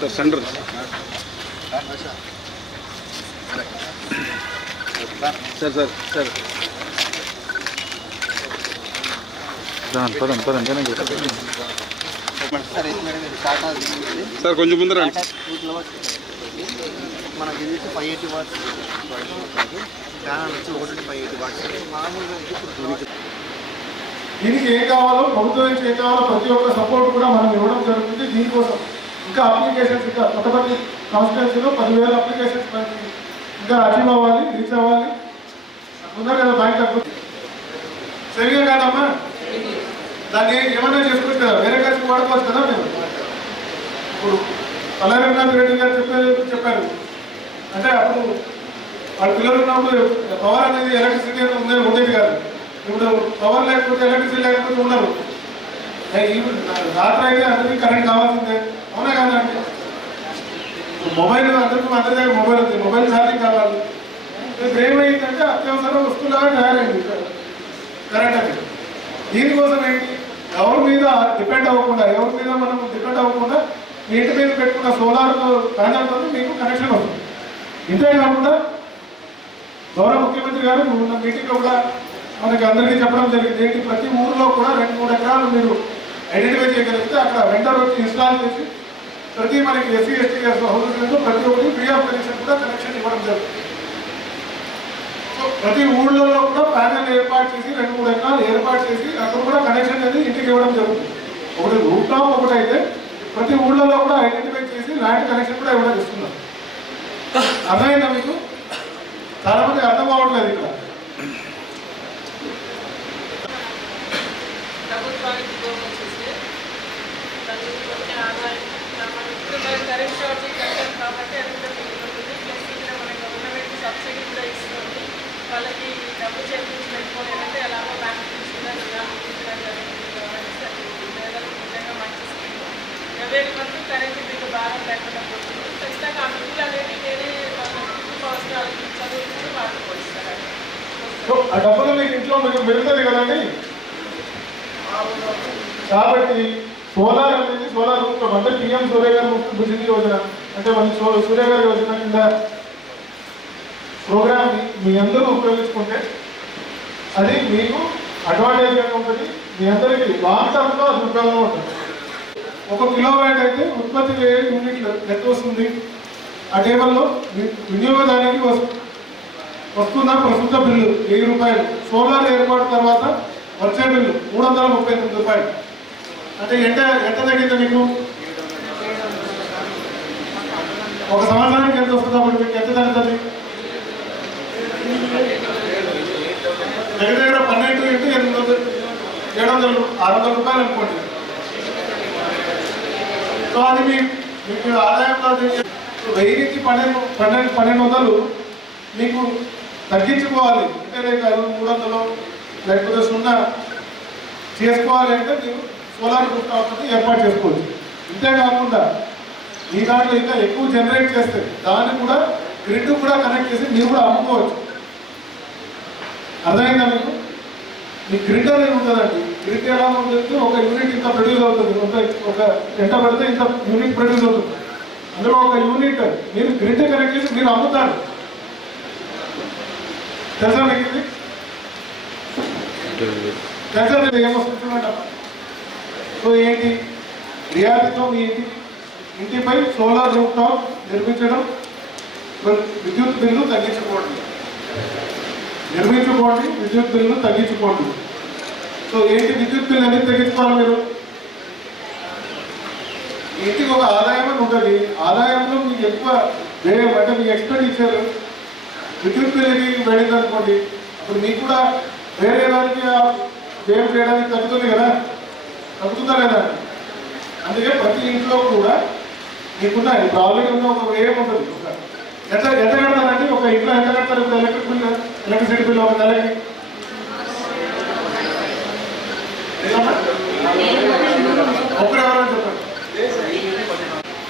Sir centre sir sir sir పదండి పదండి sir కొంచెం ముందర మనకి ఇది 580 వాట్స్ ప్యానల్ వచ్చి 580 వాట్స్ మామూలుగా దీనికి ఏం కావాలో ప్రభుత్వం నుంచి ఏం కావాలో ప్రతి ఒక్క సపోర్ట్ కూడా మనం ఇవ్వడం జరుగుతుంది. దీనికోసం ఇంకా అప్లికేషన్స్ ఇంకా కొత్తపల్లి కాన్స్టిట్యున్సీలో 10,000 అప్లికేషన్స్ మనకి ఇంకా అచీవ్ అవ్వాలి, రీచ్ అవ్వాలి. ఉన్నారు కదా బ్యాంక్ సరిగా కాదమ్మా, దాన్ని ఏమైనా చేసుకోవచ్చు కదా, వేరే ఖర్చు వాడుకోవచ్చు కదా. మేము ఇప్పుడు పల్లారెడ్డి రెడ్డి గారు చెప్పారు అంటే అప్పుడు వాళ్ళ పిల్లలు ఉన్నప్పుడు పవర్ అనేది ఎలక్ట్రిసిటీ ఉండేది కాదు. ఇప్పుడు పవర్ లేకపోతే ఎలక్ట్రిసిటీ లేకపోతే ఉండరు. రాత్రి అయితే అందరికీ కరెంట్ కావాల్సిందే, అవునా కాదండి. మొబైల్ అందరికీ దగ్గర మొబైల్ ఉంది, మొబైల్ ఛార్జింగ్ కావాలి. ఇప్పుడు ఏమైందంటే అత్యవసర వస్తువులాగా తయారైంది కరెంట్ అనేది. దీనికోసం ఏంటి, ఎవరి మీద డిపెండ్ అవ్వకుండా మీ ఇంటి మీద పెట్టుకున్న సోలార్ ప్యానల్తో మీకు కనెక్షన్ వస్తుంది. ఇంతే కాకుండా గౌరవ ముఖ్యమంత్రి గారు ఉన్న మీటింగ్లో కూడా మనకి అందరికీ చెప్పడం జరిగింది. ఏంటి, ప్రతి ఊరిలో కూడా 2-3 ఎకరాలు మీరు ఐడెంటిఫై చేయగలిగితే అక్కడ వెండర్ వచ్చి ఇన్స్టాల్ చేసి ప్రతి మనకి ఎస్సీ ఎస్టీ హౌసెస్లో ప్రతి ఒక్కరికి ఫ్రీ ఆఫ్ కనెక్షన్ కూడా కనెక్షన్ ఇవ్వడం జరుగుతుంది. సో ప్రతి ఊళ్ళో కూడా ప్యానల్ ఏర్పాటు చేసి 2-3 ఎకరాలు ఏర్పాటు చేసి అక్కడ కూడా కనెక్షన్ అనేది ఇంటికి ఇవ్వడం జరుగుతుంది. ఒకటి రూట్ టాప్ ఒకటి అయితే ప్రతి ఊళ్ళో కూడా ఐడెంటిఫై చేసి ల్యాండ్ కనెక్షన్ కూడా ఇవ్వడం ఇస్తున్నారు. అర్థమైందా మీకు? చాలా మంది అర్థం కావట్లేదు ఇక్కడ. కరెంట్ షార్టేజ్ కట్టారు కాబట్టి అది కూడా మిగులుతుంది. ప్లస్ ఇక్కడ మన గవర్నమెంట్ సబ్సిడీ కూడా ఇస్తుంది. వాళ్ళకి డబ్బు చెల్లించి పెట్టుకోలేదంటే ఎలాగో బ్యాంక్ నుంచి కూడా నిజంగా మంచి స్కీమ్. 20,000 మంది కరెంట్ బిల్లు బాగా లేకుండా పోతుంది. ఖచ్చితంగా ఆ బిల్లు అనేది వేరే కుటుంబ అవసరాలకి చదువుకుని వాళ్ళు పోయిస్తారు. ఆ డబ్బులు మీకు ఇంట్లో మిగులుతుంది కదండి. కాబట్టి సోలార్ అనేది సోలార్ రూపం అంటే పిఎం సూర్య గారి భుజింది యోజన అంటే మన సూర్య గారి యోజన కింద ప్రోగ్రామ్ మీ అందరూ ఉపయోగించుకుంటే అది మీకు అడ్వాంటేజ్గా ఉంటుంది. మీ అందరికీ లాంగ్ టర్మ్లో అది ఉపయోగంగా ఉంటుంది. 1 కిలోవాట్ అయితే ఉత్పత్తి యూనిట్లు ఎంత వస్తుంది, ఆ టేబుల్లో వినియోగదానికి వస్తున్న ప్రస్తుత బిల్లు 1000 రూపాయలు. సోలార్ ఏర్పాటు తర్వాత వచ్చే బిల్లు 339 రూపాయలు. అంటే ఎంత తగ్గింది మీకు? ఒక సంవత్సరానికి ఎంత వస్తుంది? అప్పుడు మీకు ఎంత తగ్గుతుంది? దగ్గర 12 × 800 700 600 రూపాయలు అనుకోండి. సో అది మీకు ఆదాయంలో 1000 నుంచి 1200 మీకు తగ్గించుకోవాలి అంటే కాదు 300 లేకపోతే 0 చేసుకోవాలి అంటే మీరు సోలార్ రూఫ్టాప్ ఏర్పాటు చేసుకోవచ్చు. ఇంతేకాకుండా ఈ దాంట్లో ఇంకా ఎక్కువ జనరేట్ చేస్తే దాన్ని కూడా గ్రిడ్ కూడా కనెక్ట్ చేసి మీరు కూడా అమ్ముకోవచ్చు. అర్థమైందా మీకు? మీ గ్రిడ్ అనేది ఉంటుందండి. గ్రిడ్ ఎలా ఉంటుంది, ఒక యూనిట్ ఇంత ప్రొడ్యూస్ అవుతుంది, ఒక ఎంత పడితే ఇంత యూనిట్ ప్రొడ్యూస్ అవుతుంది. అందులో ఒక యూనిట్ మీరు గ్రిడ్ కనెక్ట్ చేసి మీరు అమ్ముతారు. తెలుసా మీకు? ఇది తెలుసా ఏమొస్తుందంట? సో ఏంటి, రియాలిటీతో మీ ఇంటిపై సోలార్ రూఫ్ టాప్ నిర్మించడం, విద్యుత్ బిల్లు తగ్గించుకోండి. విద్యుత్ బిల్లు తగ్గించుకోండి. సో ఏంటి, విద్యుత్ బిల్లు అనేది తగ్గించుకోవాలి. మీరు ఇంటికి ఒక ఆదాయం అని ఉంటుంది. ఆదాయంలో మీకు ఎక్కువ వ్యయం అంటే మీ ఎక్స్పెండిచర్ విద్యుత్ బిల్లుకి వెళ్ళింది అనుకోండి, అప్పుడు మీకు కూడా వేరే దానికి వ్యయం చేయడానికి తగ్గుతుంది కదా, తగ్గుతుందా లేదా? అందుకే ప్రతి ఇంట్లో కూడా మీకున్న ఇప్పుడు ఆల్రెడీ ఉన్న ఒక వ్యయం ఉంటుంది. ఎంత కడతారండి ఒక ఇంట్లో? ఎంత కడతారు ఇప్పుడు ఎలక్ట్రిసిటీ బిల్ ఒక నెలకి? ఒకరు ఎవరైనా చెప్పండి.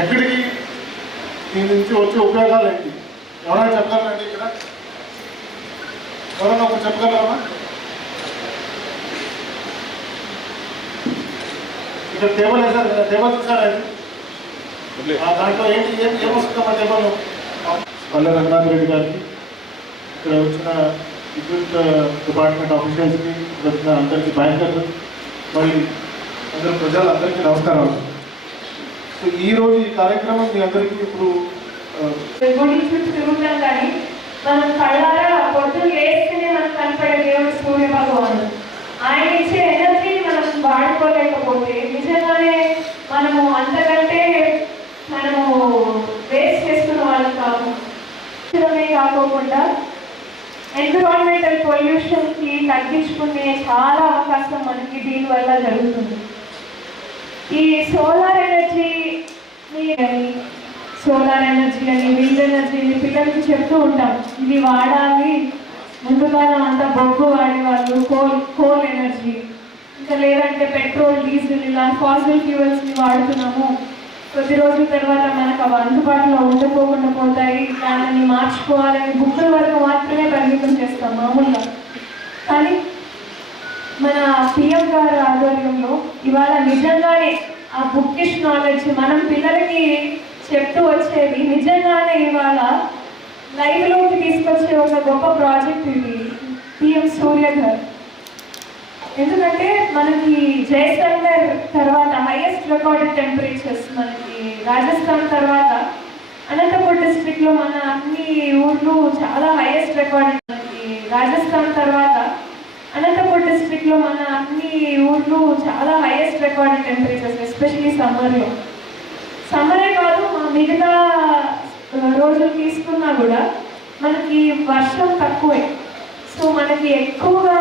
ఎక్కడికి దీని నుంచి వచ్చే ఉపయోగాలు ఏంటి ఎవరైనా చెప్పగలరండి? ఇక్కడ ఎవరైనా ఒకరు చెప్పగలరా? ఇక్కడ టేబుల్ వేసారు కదా, టేబుల్ చూసారా? దాంట్లో ఏమొస్తుందమ్మా చెప్పాను. పల్లె రంగనాథ్ రెడ్డి గారికి, ఇక్కడ వచ్చిన విద్యుత్ డిపార్ట్మెంట్ ఆఫీషియల్స్కి, ఇక్కడ వచ్చిన అందరికీ బ్యాంకర్లు, మరి అందరు ప్రజలందరికీ నమస్కారం. సో ఈరోజు ఈ కార్యక్రమం మీ అందరికీ ఇప్పుడు గుడి చుట్టూ తిరుగుతాం కానీ మనం కళ్ళారా పొద్దున్న లేస్తేనే మనకు కనపడే దేవుడు సూర్య భగవానుడు. ఆయన ఇచ్చే ఎనర్జీని మనం వాడుకోలేకపోతే నిజంగానే మనము అంతకంటే మనము వేస్ట్ చేసుకున్న వాళ్ళు కాదు. కాకోకుండా ఎన్విరాన్మెంటల్ పొల్యూషన్కి తగ్గించుకునే చాలా అవకాశం మనకి దీనివల్ల జరుగుతుంది. ఈ సోలార్ ఎనర్జీ అని విండ్ ఎనర్జీని పిల్లలకి చెప్తూ ఉంటాం. ఇది వాడాలి. ముందుగా అంతా బొగ్గు వాడేవాళ్ళు కోల్ ఎనర్జీ, ఇంకా లేదంటే పెట్రోల్, డీజిల్ ఇలా ఫాసిల్ ఫ్యూయల్స్ని వాడుతున్నాము. కొద్ది రోజుల తర్వాత మనకు అవి అందుబాటులో ఉండకోకుండా పోతాయి. దానిని మార్చుకోవాలని బుక్కుల వరకు మాత్రమే పరిమితం చేస్తాం మామూలుగా. కానీ మన పిఎం గారి ఆధ్వర్యంలో ఇవాళ నిజంగానే ఆ బుక్కిష్ నాలెడ్జ్ మనం పిల్లలకి చెప్తూ వచ్చేది నిజంగానే ఇవాళ లైవ్లోకి తీసుకొచ్చే ఒక గొప్ప ప్రాజెక్ట్ ఇది పిఎం సూర్య గారు. ఎందుకంటే మనకి జైసల్మేర్ తర్వాత హైయెస్ట్ రికార్డెడ్ టెంపరేచర్స్, మనకి రాజస్థాన్ తర్వాత అనంతపూర్ డిస్ట్రిక్ట్లో మన అన్ని ఊర్లు చాలా హైయెస్ట్ రికార్డెడ్. మనకి రాజస్థాన్ తర్వాత అనంతపూర్ డిస్ట్రిక్ట్లో మన అన్ని ఊర్లు చాలా హైయెస్ట్ రికార్డెడ్ టెంపరేచర్స్, ఎస్పెషలీ సమ్మర్లో. సమ్మరే కాదు, మిగతా రోజులు తీసుకున్నా కూడా మనకి వర్షం తక్కువే. సో మనకి ఎక్కువగా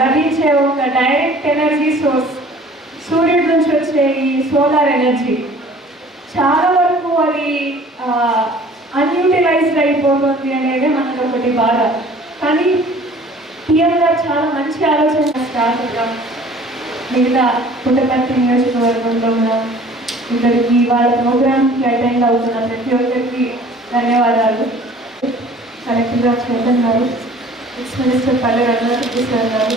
లభించే ఒక డైరెక్ట్ ఎనర్జీ సోర్స్ సూర్యుడి నుంచి వచ్చే ఈ సోలార్ ఎనర్జీ చాలా వరకు అది అన్యూటిలైజ్డ్ అయిపోతుంది అనేది మనకు ఒకటి బాధ. కానీ పిఎం గారు చాలా మంచి ఆలోచన స్టార్ట్గా మిగతా పుట్టపర్తి నియోజకవర్గంలో ఉన్న ఇక్కడికి వాళ్ళ ప్రోగ్రామ్కి అటెండ్ అవుతున్న ప్రతి ఒక్కరికి ధన్యవాదాలు. కలెక్టర్ గారు చైతన్ గారు, ఎక్స్ మినిస్టర్ పల్లె రంగనాథ్ సార్ గారు,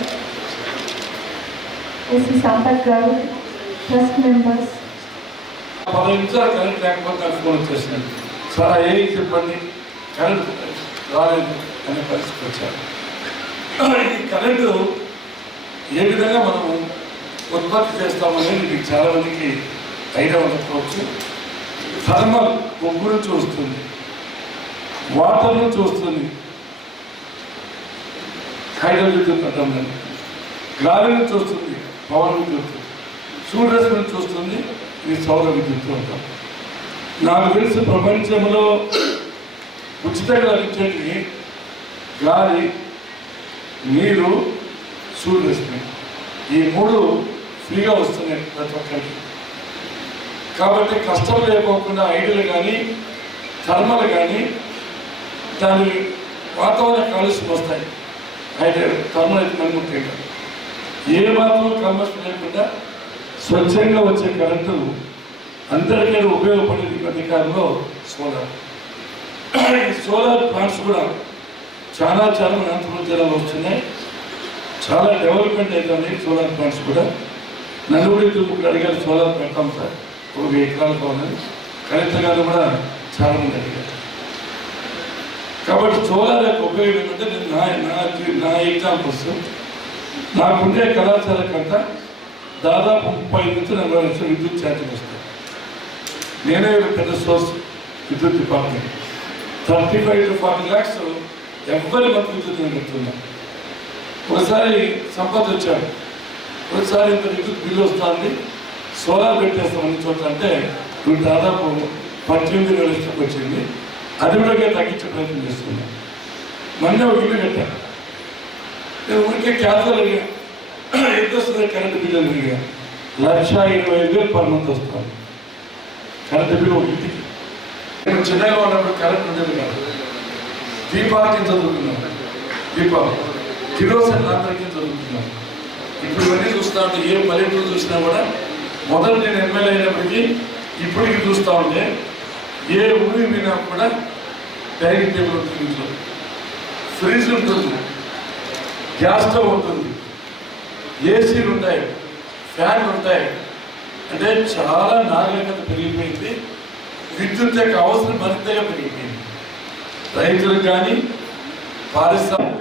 ఎస్సీ సంపత్ గారు, ట్రస్ట్ మెంబర్స్. 10 నిమిషాలు కరెంట్ లేకపోతే నాకు ఫోన్ వచ్చేసినాడు. సార్ ఏం చెప్పండి, కరెంట్ రాలేదు అనే పరిస్థితి వచ్చారు. ఈ కరెంటు ఏ విధంగా మనము ఉత్పత్తి చేస్తామనేది మీకు చాలామందికి ఐడియా ఉండకపోవచ్చు. థర్మల్ బొగ్గు నుంచి వస్తుంది, వాటర్ నుంచి వస్తుంది హైడ్రో విద్యుత్ అంటాం, గాలి నుంచి వస్తుంది పవర్ విద్యుత్, సూర్యరశ్మి నుంచి వస్తుంది ఇది సౌర విద్యుత్ అంటాం. నాకు తెలిసి ప్రపంచంలో ఉచితంగా లభించేటివి గాలి, నీరు, సూర్యరశ్మి, ఈ 3 ఫ్రీగా వస్తున్నాయి ప్రతి ఒక్కరికి. కాబట్టి కష్టం లేకోకుండా ఐడియలు కానీ థర్మల్ కానీ దాని వాతావరణ కాలుష్యం వస్తాయి. అయితే థర్మల్ అయితే మనకు ముఖ్యంగా ఏ మాత్రం కల్మషం లేకుండా స్వచ్ఛంగా వచ్చే కరెంటు అందరికీ ఉపయోగపడేది అధికారంలో సోలార్. ఈ సోలార్ ప్లాంట్స్ కూడా చాలా మన అనంతపురం జిల్లాలో వస్తున్నాయి. చాలా డెవలప్మెంట్ అవుతుంది సోలార్ ప్లాంట్స్ కూడా. నలుగురి ముగ్గురు అడిగారు సోలార్ పెడతాం సార్, 1 ఎకరాలు కావాలని. కలెక్టర్ గారు కూడా చాలామంది అడిగారు. కాబట్టి సోలార్ యొక్క ఉపయోగం ఏంటంటే నా ఎగ్జాంపుల్స్ నాకుండే కళాశాలకంతా దాదాపు 30 నుంచి 40 లక్షల విద్యుత్ ఛార్జీలు వస్తాయి. నేనే పెద్ద సోర్స్ విద్యుత్ డిపార్ట్మెంట్. 35 to 40 lakhs ఎవరి మధ్య విద్యుత్ నేను పెడుతున్నా. ఒకసారి సంపద వచ్చాడు, ఒకసారి ఇంత విద్యుత్ బిల్లు వస్తుంది, సోలార్ పెట్టేస్తాం అన్ని చోట్ల అంటే ఇప్పుడు దాదాపు 18,000 లక్షలకు వచ్చింది. అది కూడా తగ్గించే ప్రయత్నం చేస్తున్నాం. మొన్న ఒక ఇల్లు కట్టాను, నేను ఊరికే క్యాన్సర్ అడిగా ఎంత వస్తుంది కరెంటు బిల్లు అని అడిగా. 1,25,000 పర్ మంత్ వస్తుంది కరెంటు బిల్లు ఒక ఇంటికి. నేను చిన్నగా ఉన్నప్పుడు కరెంట్ ఉండేది కాదు. దీపావళికి చదువుకున్నాం, దీపావళి కిరోసిన్ రాత్రికి చదువుకున్నాం. ఇప్పుడు ఇవన్నీ చూస్తూ ఉంటే ఏ పల్లెటూరు చూసినా కూడా మొదలు నేను ఎమ్మెల్యే అయినప్పటికీ ఇప్పటికీ చూస్తూ ఉంటే ఏ ఊరి మీద కూడా డైనింగ్ టేబుల్ ఉంటుంది, ఇంట్లో ఫ్రిడ్జ్ ఉంటుంది, గ్యాస్ స్టవ్ ఉంటుంది, ఏసీలు ఉంటాయి, ఫ్యాన్లు ఉంటాయి, అంటే చాలా నాగరికత పెరిగిపోయింది. విద్యుత్ యొక్క అవసరం మరింతగా పెరిగిపోయింది. రైతులకు కానీ పారిశ్రామిక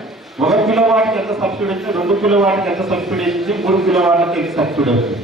1 కిలోవాట్కి ఎంత సబ్సిడీ ఇచ్చి, 2 కిలోవాట్కి ఎంత సబ్సిడీ ఇచ్చి, 3 కిలోవాట్లకి ఎంత సబ్సిడీ అవుతుంది.